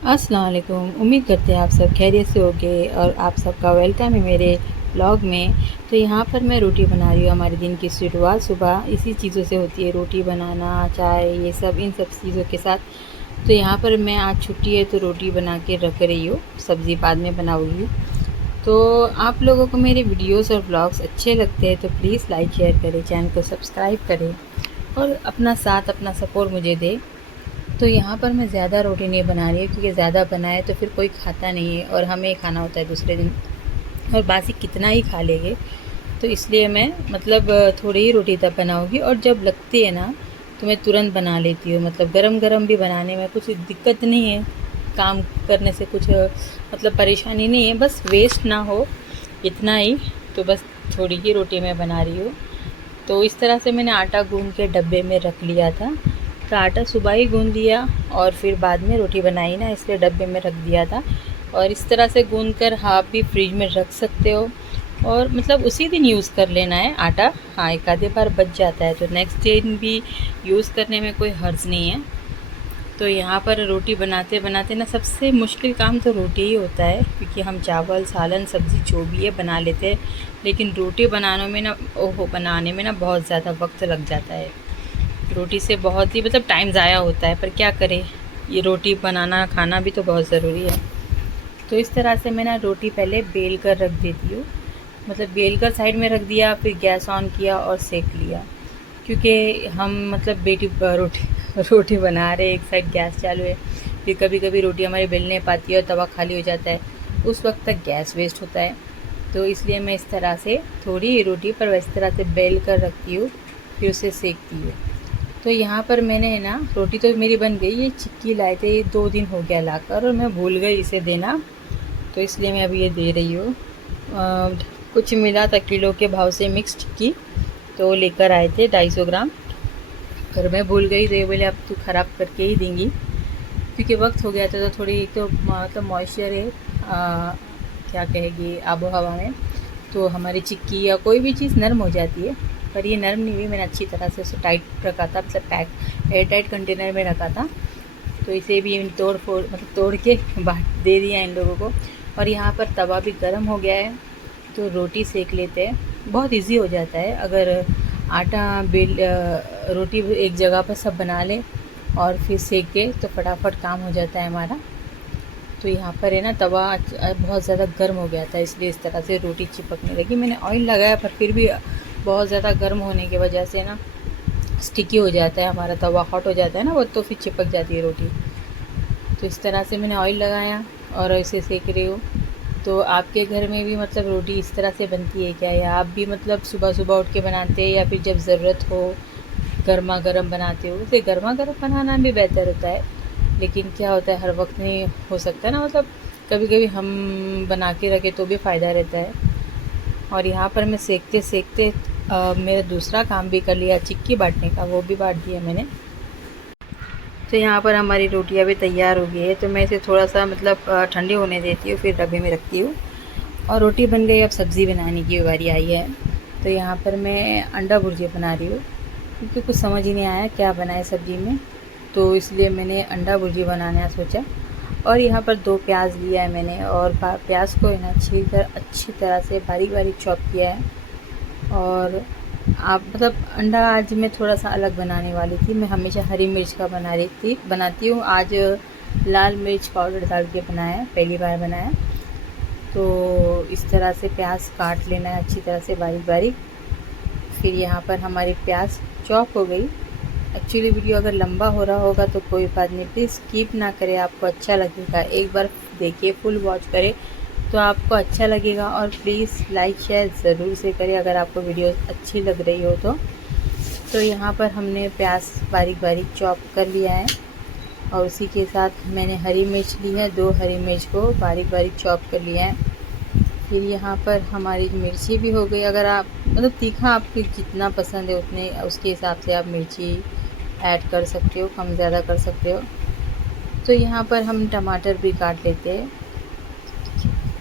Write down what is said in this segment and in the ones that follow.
अस्सलाम वालेकुम। उम्मीद करते हैं आप सब खैरियत से होंगे और आप सबका वेलकम है मेरे ब्लॉग में। तो यहाँ पर मैं रोटी बना रही हूँ। हमारे दिन की शुरुआत सुबह इसी चीज़ों से होती है, रोटी बनाना, चाय, ये सब इन सब चीज़ों के साथ। तो यहाँ पर मैं आज छुट्टी है तो रोटी बना के रख रही हूँ, सब्ज़ी बाद में बनाऊँगी। तो आप लोगों को मेरे वीडियोस और ब्लॉग्स अच्छे लगते हैं तो प्लीज़ लाइक शेयर करें, चैनल को सब्सक्राइब करें और अपना साथ अपना सपोर्ट मुझे दें। तो यहाँ पर मैं ज़्यादा रोटी नहीं बना रही हूँ क्योंकि ज़्यादा बनाए तो फिर कोई खाता नहीं है और हमें खाना होता है दूसरे दिन, और बासी कितना ही खा लेंगे। तो इसलिए मैं मतलब थोड़ी ही रोटी तब बनाऊँगी और जब लगती है ना तो मैं तुरंत बना लेती हूँ। मतलब गरम गरम भी बनाने में कुछ दिक्कत नहीं है, काम करने से कुछ मतलब परेशानी नहीं है, बस वेस्ट ना हो इतना ही। तो बस थोड़ी ही रोटी मैं बना रही हूँ। तो इस तरह से मैंने आटा गूँध के डब्बे में रख लिया था। तो आटा सुबह ही गूँध लिया और फिर बाद में रोटी बनाई ना, इसलिए डब्बे में रख दिया था। और इस तरह से गूँध कर आप भी फ्रिज में रख सकते हो और मतलब उसी दिन यूज़ कर लेना है आटा। हाँ, एक आधे बार बच जाता है तो नेक्स्ट दिन भी यूज़ करने में कोई हर्ज नहीं है। तो यहाँ पर रोटी बनाते बनाते ना सबसे मुश्किल काम तो रोटी ही होता है, क्योंकि हम चावल सालन सब्ज़ी जो भी है बना लेते हैं, लेकिन रोटी बनाने में ना बनाने में ना बहुत ज़्यादा वक्त लग जाता है। रोटी से बहुत ही मतलब टाइम ज़ाया होता है, पर क्या करें, ये रोटी बनाना खाना भी तो बहुत ज़रूरी है। तो इस तरह से मैं ना रोटी पहले बेल कर रख देती हूँ। मतलब बेल कर साइड में रख दिया, फिर गैस ऑन किया और सेक लिया। क्योंकि हम मतलब बेटी रोटी रोटी बना रहे, एक साइड गैस चालू है, फिर कभी कभी रोटी हमारी बेल नहीं पाती है और तवा खाली हो जाता है, उस वक्त तक गैस वेस्ट होता है। तो इसलिए मैं इस तरह से थोड़ी ही रोटी पर इस तरह से बेल कर रखती हूँ, फिर उसे सेकती हूँ। तो यहाँ पर मैंने है ना, रोटी तो मेरी बन गई। ये चिक्की लाए थे, ये 2 दिन हो गया लाकर और मैं भूल गई इसे देना, तो इसलिए मैं अभी ये दे रही हूँ। कुछ मिला था किलो के भाव से मिक्स टिक्की, तो लेकर आए थे 250 ग्राम, पर मैं भूल गई तो ये बोले अब तू ख़राब करके ही देंगी, क्योंकि वक्त हो गया था। तो थोड़ी तो मतलब मॉइस्चर है, क्या कहेगी, आबो हवा में, तो हमारी चिक्की या कोई भी चीज़ नरम हो जाती है। पर ये नरम नहीं हुई, मैंने अच्छी तरह से उसे टाइट रखा था, मतलब पैक एयर टाइट कंटेनर में रखा था। तो इसे भी तोड़ फोड़ मतलब तोड़ के बांट दे दिया इन लोगों को। और यहाँ पर तवा भी गर्म हो गया है, तो रोटी सेक लेते हैं। बहुत इजी हो जाता है अगर आटा बेल रोटी एक जगह पर सब बना ले और फिर सेके तो फटाफट काम हो जाता है हमारा। तो यहाँ पर है ना, तवा बहुत ज़्यादा गर्म हो गया था, इसलिए इस तरह से रोटी चिपकने लगी। मैंने ऑयल लगाया पर फिर भी बहुत ज़्यादा गर्म होने की वजह से ना स्टिकी हो जाता है हमारा तवा, हॉट हो जाता है ना वो, तो फिर चिपक जाती है रोटी। तो इस तरह से मैंने ऑयल लगाया और इसे सेक रही हूँ। तो आपके घर में भी मतलब रोटी इस तरह से बनती है क्या, या आप भी मतलब सुबह सुबह उठ के बनाते हैं या फिर जब ज़रूरत हो गर्मा गर्म बनाते हो? वैसे गर्मा गर्म बनाना भी बेहतर होता है, लेकिन क्या होता है हर वक्त नहीं हो सकता ना, मतलब कभी कभी हम बना के रखें तो भी फ़ायदा रहता है। और यहाँ पर मैं सेकते सेकते मेरा दूसरा काम भी कर लिया, चिक्की बांटने का, वो भी बांट दिया मैंने। तो यहाँ पर हमारी रोटियाँ भी तैयार हो गई है, तो मैं इसे थोड़ा सा मतलब ठंडी होने देती हूँ, फिर डब्बे में रखती हूँ। और रोटी बन गई, अब सब्ज़ी बनाने की बारी आई है। तो यहाँ पर मैं अंडा भुर्जी बना रही हूँ, क्योंकि कुछ समझ ही नहीं आया क्या बनाए सब्ज़ी में, तो इसलिए मैंने अंडा भुर्जी बनाना सोचा। और यहाँ पर 2 प्याज लिया है मैंने और प्याज को है ना छील कर अच्छी तरह से बारीक बारीक चॉप किया है। और आप मतलब अंडा आज मैं थोड़ा सा अलग बनाने वाली थी, मैं हमेशा हरी मिर्च का बनाती हूँ, आज लाल मिर्च पाउडर डाल के बनाया, पहली बार बनाया। तो इस तरह से प्याज काट लेना है अच्छी तरह से बारीक बारीक। फिर यहाँ पर हमारी प्याज चॉप हो गई। एक्चुअली वीडियो अगर लंबा हो रहा होगा तो कोई बात नहीं, प्लीज़ स्किप ना करें, आपको अच्छा लगेगा। एक बार देखिए, फुल वॉच करें तो आपको अच्छा लगेगा। और प्लीज़ लाइक शेयर ज़रूर से करें अगर आपको वीडियो अच्छी लग रही हो तो। तो यहाँ पर हमने प्याज बारीक बारीक चॉप कर लिया है और उसी के साथ मैंने हरी मिर्च ली है, 2 हरी मिर्च को बारीक बारीक चॉप कर लिया है। फिर यहाँ पर हमारी मिर्ची भी हो गई। अगर आप मतलब तीखा आपको जितना पसंद है उतने उसके हिसाब से आप मिर्ची ऐड कर सकते हो, कम ज़्यादा कर सकते हो। तो यहाँ पर हम टमाटर भी काट लेते हैं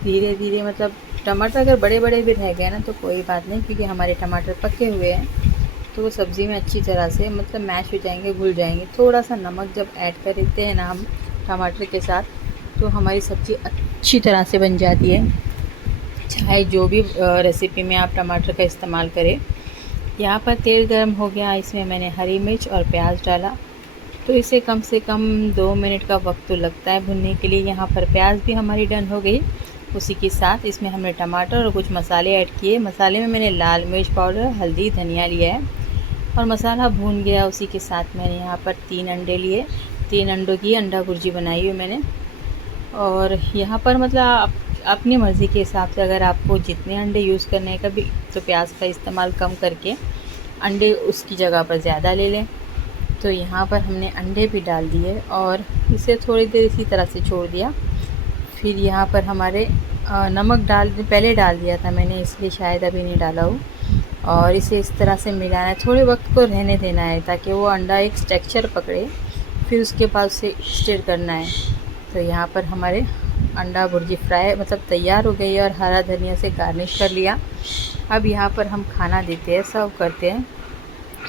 धीरे धीरे, मतलब टमाटर अगर बड़े बड़े भी रह गए ना तो कोई बात नहीं, क्योंकि हमारे टमाटर पके हुए हैं तो वो सब्ज़ी में अच्छी तरह से मतलब मैश हो जाएंगे, घुल जाएंगे। थोड़ा सा नमक जब ऐड कर देते हैं ना हम टमाटर के साथ, तो हमारी सब्ज़ी अच्छी तरह से बन जाती है। चाहे जो भी रेसिपी में आप टमाटर का इस्तेमाल करें। यहाँ पर तेल गर्म हो गया, इसमें मैंने हरी मिर्च और प्याज डाला। तो इसे कम से कम 2 मिनट का वक्त तो लगता है भुनने के लिए। यहाँ पर प्याज भी हमारी डन हो गई। उसी के साथ इसमें हमने टमाटर और कुछ मसाले ऐड किए। मसाले में मैंने लाल मिर्च पाउडर, हल्दी, धनिया लिया है और मसाला भून गया। उसी के साथ मैंने यहाँ पर 3 अंडे लिए। 3 अंडों की अंडा भुर्जी बनाई हुई मैंने। और यहाँ पर मतलब अपनी मर्ज़ी के हिसाब से, अगर आपको जितने अंडे यूज़ करने हैं कभी, तो प्याज का इस्तेमाल कम करके अंडे उसकी जगह पर ज़्यादा ले लें। तो यहाँ पर हमने अंडे भी डाल दिए और इसे थोड़ी देर इसी तरह से छोड़ दिया। फिर यहाँ पर हमारे नमक पहले डाल दिया था मैंने, इसलिए शायद अभी नहीं डाला हो। और इसे इस तरह से मिलाना है, थोड़े वक्त को रहने देना है ताकि वो अंडा एक टेक्सचर पकड़े। फिर उसके बाद उसे स्टिर करना है। तो यहाँ पर हमारे अंडा भुर्जी फ्राई मतलब तैयार हो गई और हरा धनिया से गार्निश कर लिया। अब यहाँ पर हम खाना देते हैं, सर्व करते हैं,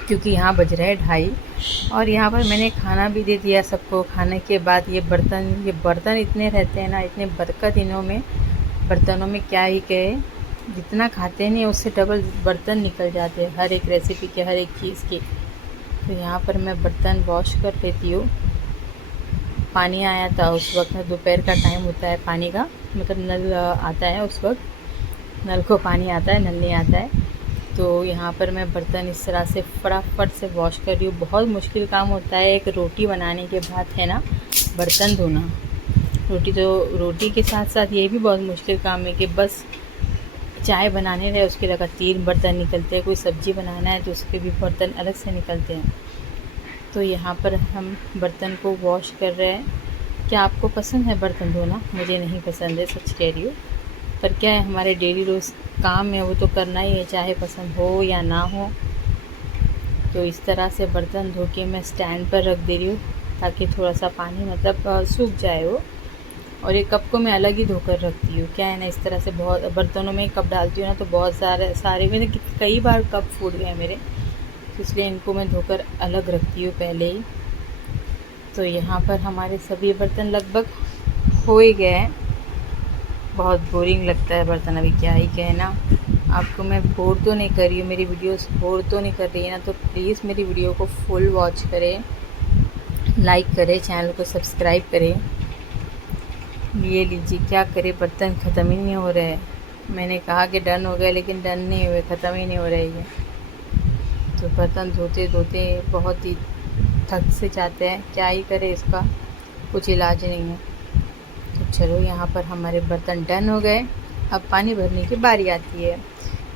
क्योंकि यहाँ बज रहे 2:30 और यहाँ पर मैंने खाना भी दे दिया सबको। खाने के बाद ये बर्तन इतने रहते हैं ना, इतने बरकत इनों में, बर्तनों में क्या ही कहे। जितना खाते नहीं उससे डबल बर्तन निकल जाते हैं हर एक रेसिपी के, हर एक चीज़ की। तो यहाँ पर मैं बर्तन वॉश कर लेती हूँ। पानी आया था उस वक्त, दोपहर का टाइम होता है पानी का, मतलब नल आता है उस वक्त, नल को पानी आता है, नल नहीं आता है। तो यहाँ पर मैं बर्तन इस तरह से फटाफट से वॉश कर रही हूँ। बहुत मुश्किल काम होता है एक रोटी बनाने के बाद, है ना, बर्तन धोना। रोटी के साथ साथ ये भी बहुत मुश्किल काम है कि बस चाय बनाने रहे उसके लगा 3 बर्तन निकलते हैं, कोई सब्ज़ी बनाना है तो उसके भी बर्तन अलग से निकलते हैं। तो यहाँ पर हम बर्तन को वॉश कर रहे हैं। क्या आपको पसंद है बर्तन धोना? मुझे नहीं पसंद है, सच कह रही हूँ। पर क्या है, हमारे डेली रोज़ काम है, वो तो करना ही है, चाहे पसंद हो या ना हो। तो इस तरह से बर्तन धो के मैं स्टैंड पर रख दे रही हूँ ताकि थोड़ा सा पानी मतलब सूख जाए वो। और ये कप को मैं अलग ही धोकर रखती हूँ। क्या है ना, इस तरह से बहुत बर्तनों में कप डालती हूँ ना, तो बहुत सारे मेरे कई बार कप फूट गए मेरे, तो इसलिए इनको मैं धोकर अलग रखती हूँ पहले ही। तो यहाँ पर हमारे सभी बर्तन लगभग हो ही गए हैं। बहुत बोरिंग लगता है बर्तन, अभी क्या ही कहना। आपको मैं बोर तो नहीं कर रही हूँ, मेरी वीडियोस बोर तो नहीं कर रही है ना, तो प्लीज़ मेरी वीडियो को फुल वॉच करें, लाइक करें, चैनल को सब्सक्राइब करें। ये लीजिए, क्या करें, बर्तन ख़त्म ही नहीं हो रहे हैं। मैंने कहा कि डन हो गए, लेकिन डन नहीं हुए, ख़त्म ही नहीं हो रहे ये। तो बर्तन धोते धोते बहुत ही थक से जाते हैं, क्या ही करें, इसका कुछ इलाज नहीं है। तो चलो, यहाँ पर हमारे बर्तन डन हो गए। अब पानी भरने की बारी आती है,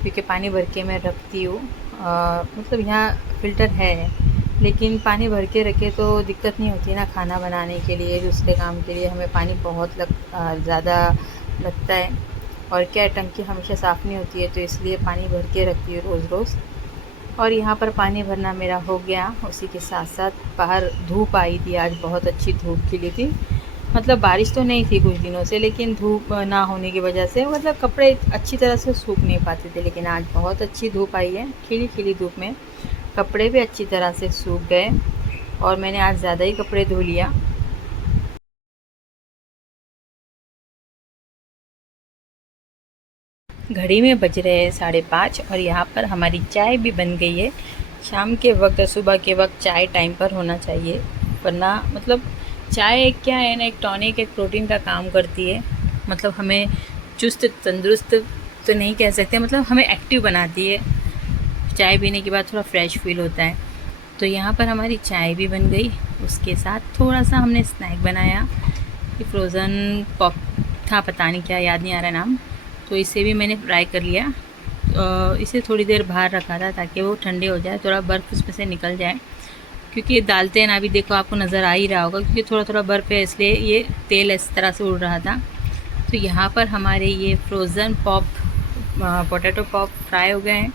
क्योंकि पानी भर के मैं रखती हूँ। मतलब यहाँ फ़िल्टर है, लेकिन पानी भर के रखे तो दिक्कत नहीं होती ना खाना बनाने के लिए, दूसरे काम के लिए हमें पानी बहुत ज़्यादा लगता है। और क्या, टंकी हमेशा साफ़ नहीं होती है, तो इसलिए पानी भर के रखती हूँ रोज़ रोज़। और यहाँ पर पानी भरना मेरा हो गया। उसी के साथ साथ बाहर धूप आई थी, आज बहुत अच्छी धूप खिली थी। मतलब बारिश तो नहीं थी कुछ दिनों से, लेकिन धूप ना होने की वजह से मतलब कपड़े अच्छी तरह से सूख नहीं पाते थे। लेकिन आज बहुत अच्छी धूप आई है, खिली खिली धूप में कपड़े भी अच्छी तरह से सूख गए और मैंने आज ज़्यादा ही कपड़े धो लिया। घड़ी में बज रहे हैं 5:30 और यहाँ पर हमारी चाय भी बन गई है। शाम के वक्त, सुबह के वक्त चाय टाइम पर होना चाहिए, वरना मतलब चाय एक क्या है ना, एक टॉनिक, एक प्रोटीन का काम करती है। मतलब हमें चुस्त तंदुरुस्त तो नहीं कह सकते, मतलब हमें एक्टिव बनाती है। चाय पीने के बाद थोड़ा फ्रेश फील होता है। तो यहाँ पर हमारी चाय भी बन गई। उसके साथ थोड़ा सा हमने स्नैक बनाया, ये फ्रोज़न पॉप था, पता नहीं क्या, याद नहीं आ रहा नाम। तो इसे भी मैंने फ्राई कर लिया। इसे थोड़ी देर बाहर रखा था ताकि वो ठंडे हो जाए, थोड़ा बर्फ़ उसमें से निकल जाए, क्योंकि ये डालते हैं ना, अभी देखो आपको नज़र आ ही रहा होगा, क्योंकि थोड़ा थोड़ा बर्फ़ है, इसलिए ये तेल इस तरह से उड़ रहा था। तो यहाँ पर हमारे ये फ्रोज़न पोटैटो पॉप फ्राई हो गए हैं।